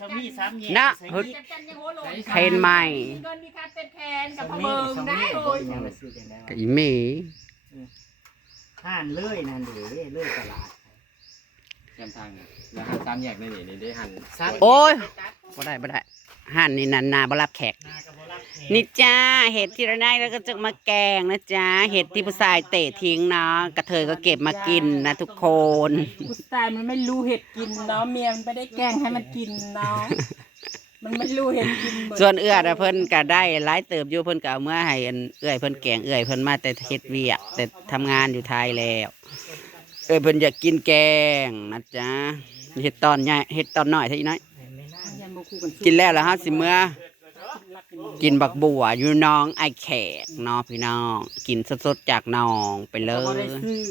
สามีสามแยกนะใส่เฮ้ยนี่เทรนใหม่ เงินมีการเป็นแทนกับสาพะมีเบิงสาได้มีเลยยังไปซื้อกันแล้วกับอีเมห้านเลยนั่นเด้เลยตลาดยำทางเนี่ยแล้วหันตามแยกนี่นี่นี่ได้หันซักโอ้ยบ่ได้บ่ได้ ห่านนี่นันนาบ่รับแขกนากับบ่รับแขก นี่จ้าเห็ดที่เราได้แล้วก็จะมาแกงนะจ้าเห็ดที่ผู้ชายเตะทิ้งเนาะกระเทยก็เก็บมากินนะทุกคนกูสไตล์มันไม่รู้เห็ดกินเนาะเมียมันไม่ได้แกล้งให้มันกินเนาะมันไม่รู้เห็ดกินหมดส่วนเอื้อน่ะเพิ่นก็ได้หลายเติบอยู่เพิ่นก็เอาเมื่อให้อันเอื้อยเพิ่นแกงเอื้อยเพิ่นมาแต่เฮ็ดเวียกแต่ทำงานอยู่ไทยแล้ว เอ้ยเพิ่นอยากกินแกงนะจ๊ะเฮ็ดตอนใหญ่เฮ็ดตอนน้อยเท่านี้น้อยยันบ่คู่ กันสู้กินแล้วแล้วเฮาสิเมื่อรักกันอยู่กินบักบัวอยู่น้องไอแขกเนาะพี่น้อง กินสดๆจากน้องไปเลบ่ยได้ซื้อ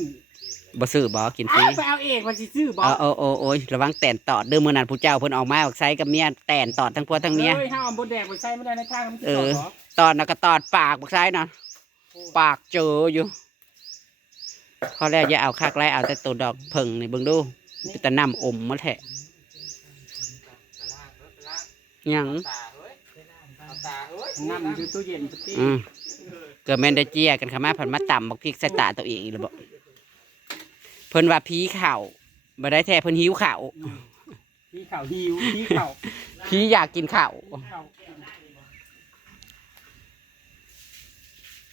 บ่ซื้อบ่กินฟรีอ้าวไปเอาเองมันสิซื้อบ่เออโอ้โอ้โอ้ยระวังแตนตอดเด้อมื้อนั้นผู้เจ้าเพิ่นออกมาบอกใช้กับเมียแตนตอดทั้งผัวทั้งเมีย เฮ้ยห้าเอาบนแดกบนไส้ไม่ได้ในข้างมันสิเอตออดบ่ตอนน่ะก็ตอดปากบอกใช้น่ะปากเจออยู่ข้อแรกอย่าเอาคักแรกเอาแต่ตัวดอกเพิ่งนี่เบิ่งดูเป็นตะน้ำอมมาแท้ หยังตาเฮ้ยเอาตาเฮ้ยน้ำอยู่ตู้เย็นปติอืมเกิดแม่นได้เจียกันค่ะมาผันมาต่ำบอกพริกใส่ตาตัวเองอีกแล้วบอกเพิ่นว่าผีเข่าบ่ได้แท้เพิ่นหิวเข่าวพี่เข่าหิวพี่เข่าผีอยากกินเข่าวเข่า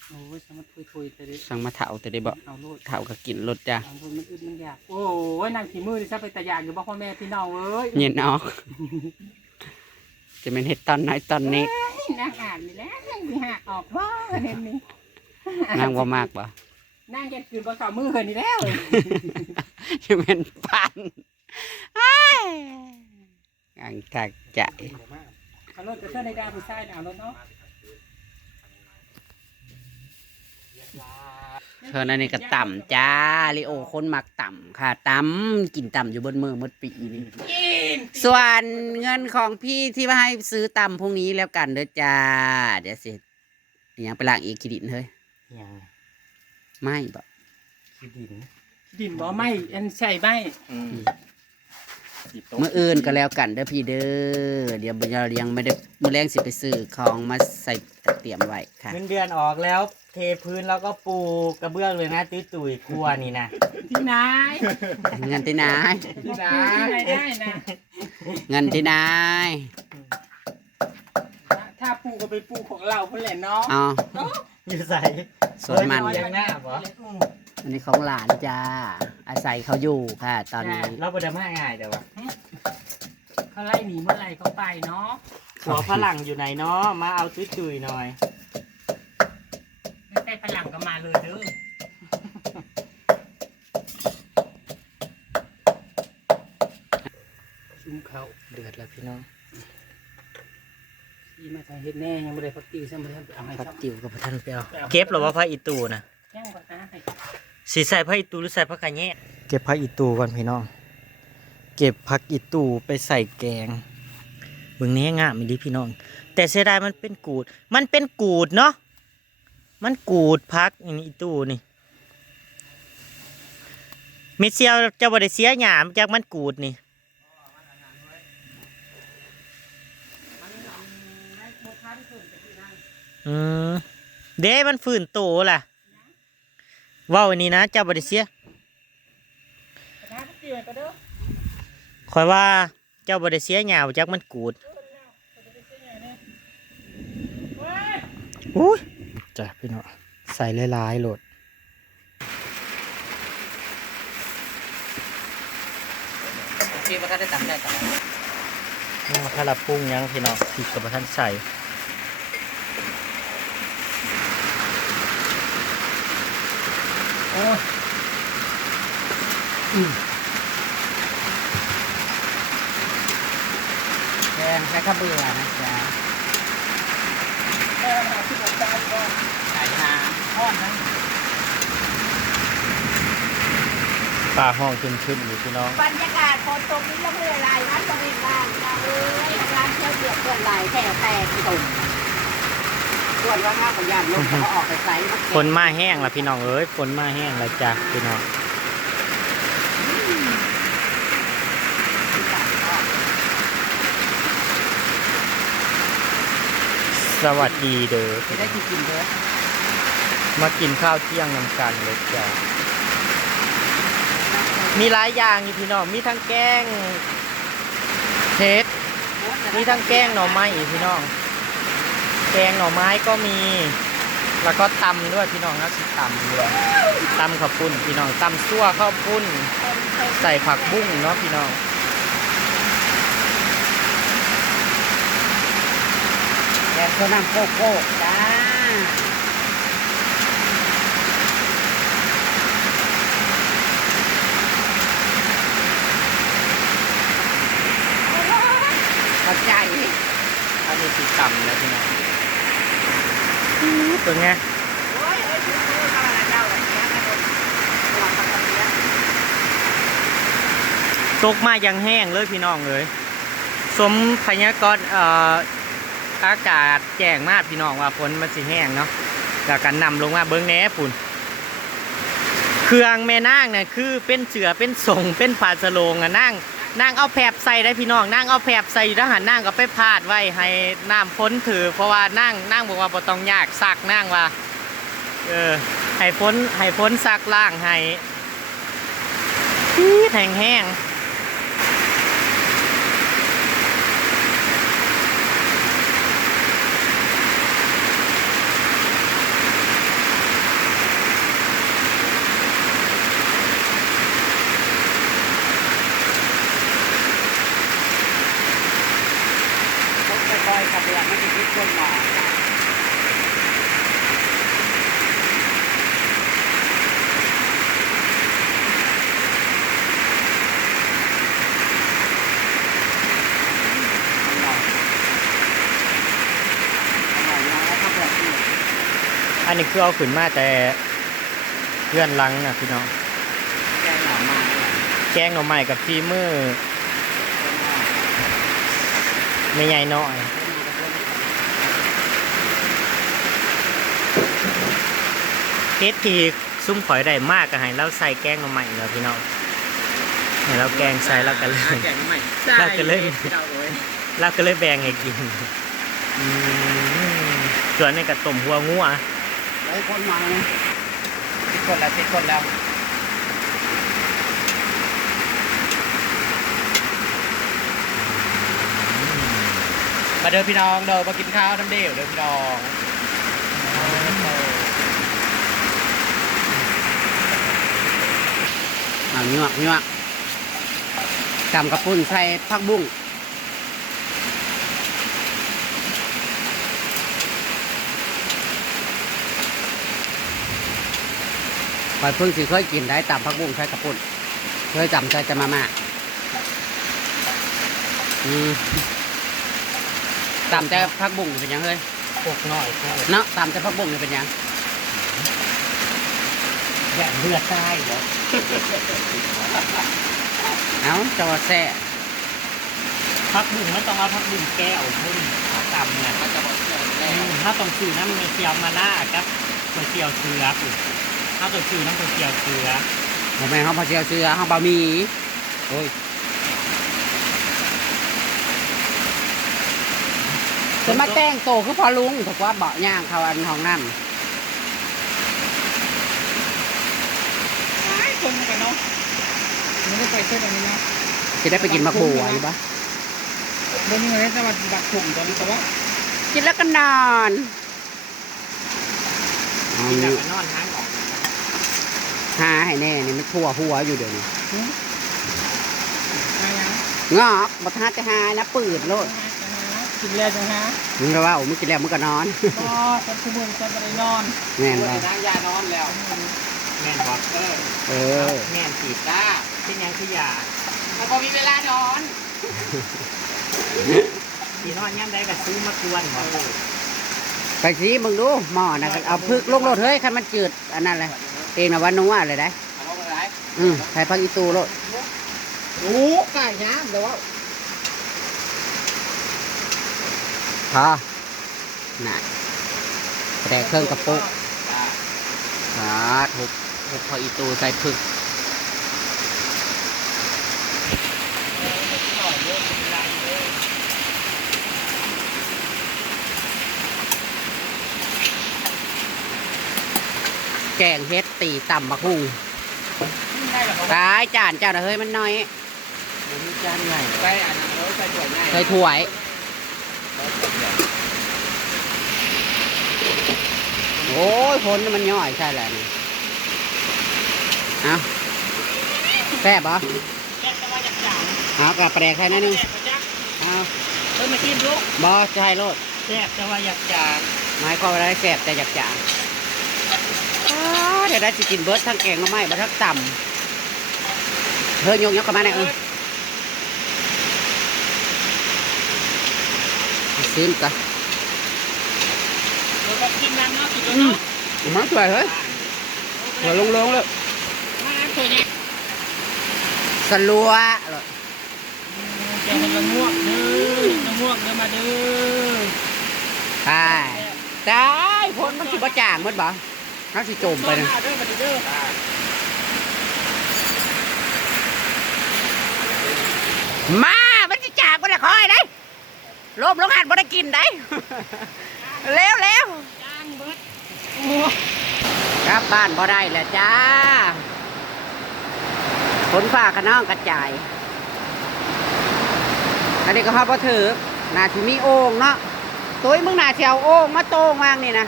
โอ้ยสมัดทุยๆแต่เด็สั่งมาเถาแต่ได้บอกเอาโลดเถาก็กินรสจ้ะเอาโลดมันอึดมันอยากโอ้ยนางขี้มือนี่ซะไปตะยากอยู่บ่พ่อแม่พี่น้องเอ้ยเย็นออก จะเป็นเห็ดตอนน้อยตอนนี้นางอ่านนี่แหละนางสิหักออกว่าเห็นนี่นางว่ามากบ่นางแกคืนบ่เข้ามือเพิ่นนี่แล้วจะเป็นปันอ้ายอังทักใจเอารถกระเทือนในดาวผู้ชายน่ะเอารถเนาะ เธอนั่นนี่ก็ต่ำจ้าลิโอคนมักต่ำค่ะต่ำกินต่ำอยู่บนมือหมดปีนี่ส่วนเงินของพี่ที่ว่าให้ซื้อตำพรุ่งนี้แล้วกันเด้อจ้า เดี๋ยวสิอหยังไปล้างอีกขีดินเฮ้ยยังไม่บ่ขี้ดินดินบ่ไหม่อันใช่ไหม มื่ออื่นก็แล้วกันเด้อพี่เด้อเดี๋ยวเรายังไม่ได้มื้อแรงสิไปซื้อของมาใส่เตรียมไว้ค่ะเงินเดือนออกแล้ว เทพื้นแล้วก็ปูกระเบื้องเลยนะตุ้ยตุยๆครัวนี่นะที่ไหนเงินที่นายที่ไหนได้นะเงินที่นายถ้าปูก็ไปปูของเราเพิ่นแหละเนาะอ๋ออยู่ใส่สวนมันเลี้ยงหน้าบ่ อันนี้ของหลานจ้า อาศัยเขาอยู่ค่ะ ตอนนี้เราบ่ได้มาง่ายแต่ว่าเขาไล่หนีเมื่อไหร่เขาไปเนาะหัวฝรั่งอยู่ไหนเนาะมาเอาตุ้ยตุยๆหน่อยไม่ใช่ฝรั่งก็มาเลยเด้อชุ่มเขาเดือดแล้วพี่น้องที่มาทางเฮ็ดแน่ยังไม่ได้พักติวใช่ไหมท่านเอาให้พักครับติวกับพระท่านเปียวเก็บหรอว่าพระอีตูนะยังก่อนนะให้ สีใส่พระอีตูหรือใส่พระกะแยะเก็บพระอีตูก่อนพี่น้อง เก็บผักอีตูไปใส่แกงเบิ่งแน่งามมีดีพี่น้อง แต่เสียดายมันเป็นกูด มันเป็นกูดเนาะ มันกูดพักอย่างนี้อีตูนี่เม็ดเซียวจะบ่ได้เสียหยามจากมันกูดนี่อืมเด้มันฝืนโตล่ะ ว้าอันนี้นะเจ้าบ่ได้เสียนะพักติวก็เด้อคอยว่าเจ้าบ่ได้เสียหยาวจากมันกูดอุ้ยจ้ะพี่น้องใส่หลายๆโหลดพี่ว่าถ้าได้ตำได้ตำนี่มาถ้าเราปรุงยังพี่น้องผิดกับท่านใส่ แกงใช้ข้าวเบื่อนะจ๊ะแม่มาที่ผมใจก็ใส่น้อ่อนนะปลาห้องขึ้นขึ้นอยู่พี่น้อง บรรยากาศฝนตกนี้ละเมื่อไรนะบริวารนะเอ้ยร้านเที่ยวเดือดเกินไหลแผ่แตกตุ่ม วนว่าห้าขยานลมเขออกไปไซส์ฝนมาแห้งละพี่น้องเอ้ยฝนมาแห้งละจ้ะพี่น้องสวัสดีเด้อจะได้กินเยอมากินข้าวเที่ยงนำกันเลยจ้ะมีหลายอย่างอยู่พี่น้องมีทั้งแกงเห็มีทั้งแกงหน่อไม้อีกพี่น้อง แกงหน่อไม้ก็มี แล้วก็ตำด้วยพี่น้องนะสิตำด้วยตำข้าวปุ้นพี่น้องตำซั่วข้าวปุ้น ใส่ผักบุ้งเนาะพี่น้องแกงข้าวน้ำโคกโคกจ้าขอบใจอันนี้สิตำแล้วพี่น้อง เป็นไงโอ้ยเอ้ยชูมือยนะคนหัวตกมายังแห้งเลยพี่น้องเลย สมพยากรณ์เอ่ออากาศแจ้งมากพี่น้องว่าฝนมันสิแห้งเนาะแล้วกันนำลงมาเบิ้งแหน่ปุ่นเครื่องแม่นางเนี่ยคือเป็นเสือเป็นสงเป็นผาสโลงอะนั่ง นั่งเอาแผบใส่ได้พี่น้องนั่งเอาแผบใส่อยู่ทหารนั่งก็ไปพาดไว้ให้น้ำพ้นถือ เพราะว่านั่งนั่งบอกว่าบ่ต้องยากซักนั่งว่าเออให้พ้นให้พ้นซักล่างให้ที่แห้งแห้งๆ ผมไปคอยขับเรือไม่ได้คิดคนหมอจ้ะอร่อยอร่อยนะแล้วก็แบบนี้ อันนี้คือเอาขึ้นมาแต่เพื่อนหลังนะพี่น้องแกงหน่อไม้เนี่ยแกงหน่อไม้กับฟีมือไม่ใหญ่น้อยเฮ็ดที่ซุ้มข่อยได้มากก็ให้เราใส่แกงหน่อไม้แล้วพี่น้องให้เราแกงใส่แล้วกันเลยแกงใหม่เราก็เลยเราเลยเราก็เลยแบ่งให้กินอืมส่วนนี้กับต้มหัวงัว ไอ้คนมาเนี่ยติดคนแล้วติดคนแล้วมาเด้อพี่น้องเด้อมากินข้าวน้ำเดียวเด้อพี่น้องเอาหยวกหยวกกำกระปุ่นใส่ผักบุ้ง คอยเพิ่งสิเคยกินได้ตำผักบุ้งใส่กระปุ่นเคยจำใส่จะมาม่าอืมตำแต่ผักบุ้งนี่เป็นหยังเฮ้ยพวกน้อยพวกเนาะตำแต่ผักบุ้งนี่เป็นหยังแย่เลือดได้เหรอเอ้าจะว่าแซ่พักบุ้งมันต้องเอาพักบุ้งแก้วพุ่นต่ำเนี่ยมันจะบอกแกงอืมถ้าต้องซื้อน้ำมันเกียวมาหน้าครับตัวเกียวเสือ ข้าต้องซื้อน้ำตัวเกียวเสือผมแม่เขาพอเชียวเสือเขาบะหมี่โอ้ยจะมาแต่งโตคือพอลุงถูกว่าเบาะย่างเขาอันห้องน้ไอ้คนกันเนาะมันก็ไปเส้นอันนี้นะจะได้ไปกินมะบัวอยู่ปะบนนี้เลยแต่ว่าดักถุงตอนนี้แต่ว่ากินแล้วก็นอนกินแล้วก็นอนห้างออก หาให้แน่นี่มันทั่วหัวอยู่เดี๋ยวนี้อะไรนะงอกบัทาจะหานะปืดโลดกินแล้วจังฮะมึงก็ว่าโอ้มึงกินแล้วมึงก็นอนก็จะคุมจะไปนอนแม่นตัวบ่นางยานอนแล้วแม่นบอกเออเออแม่นสีจ้าเป็นหยังคือยามันพอมีเวลานอนสีนอนย่ำได้ก็ซื้อมากวนบอกไปสิมึงดูหม้อนะเอาพึกลงโลดเฮ้ยคันมันจืดอันนั้นเลย เองนะว่านัวเลยได้เอาเข้าไปไหนอืมใส่ผักอีตูโลดโอ้ไก่น้ำเดี๋ยวว่าพอน่ะแต่เครื่องกระปุกจ้าอ่าทุบทุบผักอีตูใส่ผึก กงเฮ็ดตีต่ำมะคุงตายจานเจ้าน่ะเฮ้ยมันน้อยจานใหญ่ใส่อันนั้นแล้วใส่ถ้วยง่ายใส่ถ้วยโอ้ยผลมันย่อยใช่แหละนี่เอาแซ่บเหรอแกจะว่าอยากจ่ายเอากระแปลกแค่นั้นนึงแซ่บปะจ๊ะเอาเพิ่มมากินลูกบอจะให้โลดแซ่บจะว่าอยากจ่ายหมายความว่าอะไรแซ่บแต่อยากจางอ้าว เดี๋ยวได้สิกินเบิร์ดทั้งแกงมาไหม้มาทั้งต่ำเฮ้ยยกยกกันมาเนี่ยเออซิมกันเราก็กินน้ำเนาะกินอืมเนาะมาสวยเฮ้ยหัวลงลงๆเลยมาตัวนี้สลัวแกงละงวกเด้อละงวกเด้อมาเด้อใช่ได้ผลมันสิบ่จางหมดบ่ ถ้าสิจมไปนะมามันสิจางบ่ได้คอยได้ลมลงหันบ่ได้กินได้เร็วเร็วกลับบ้านบ่ได้แล้วจ้าฝนฟ้าขนองกระจาย อันนี้ก็ฮอดบ่ถือน่าสิมีโอ่งเนาะตุ้ยมึงน่าสิเอาโอ่งมาโต้งวางนี่นะ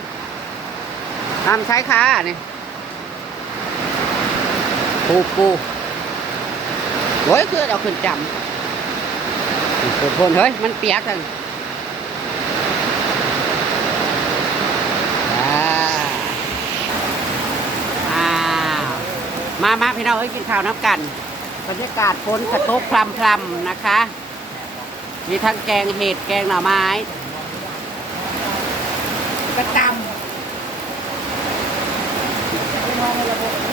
ทำใช้ขานี่ปูปูโอ้ยคือเอาขึ้นจำปวดพนเฮ้ย มันเปียกทั้งอ่าอ้าวมามาพี่น้องเอ้ยกินข้าวน้ำกันบรรยากาศฝนกระทบพรำพรำนะคะ มีทั้งแกงเห็ดแกงหน่อไม้ประจำ Pangalabok.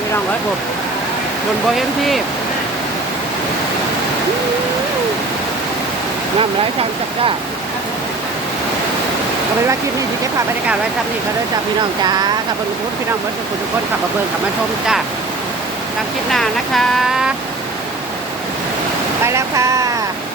พี่น้องเอ้ยบดบนโบเห็นที่น้ำไหลช่างจับจ้าก็เป็นว่าคลิปนี้ที่เก็บภาพบรรยากาศไว้ทำนี่ก็เด้จ้าพี่น้องจ้าขับรถทุกพี่น้องเบิร์ดทุกทุกคนขับมาเบิ่งขับมาชมจ้าตามคลิปหน้านะคะ ไปแล้วค่ะ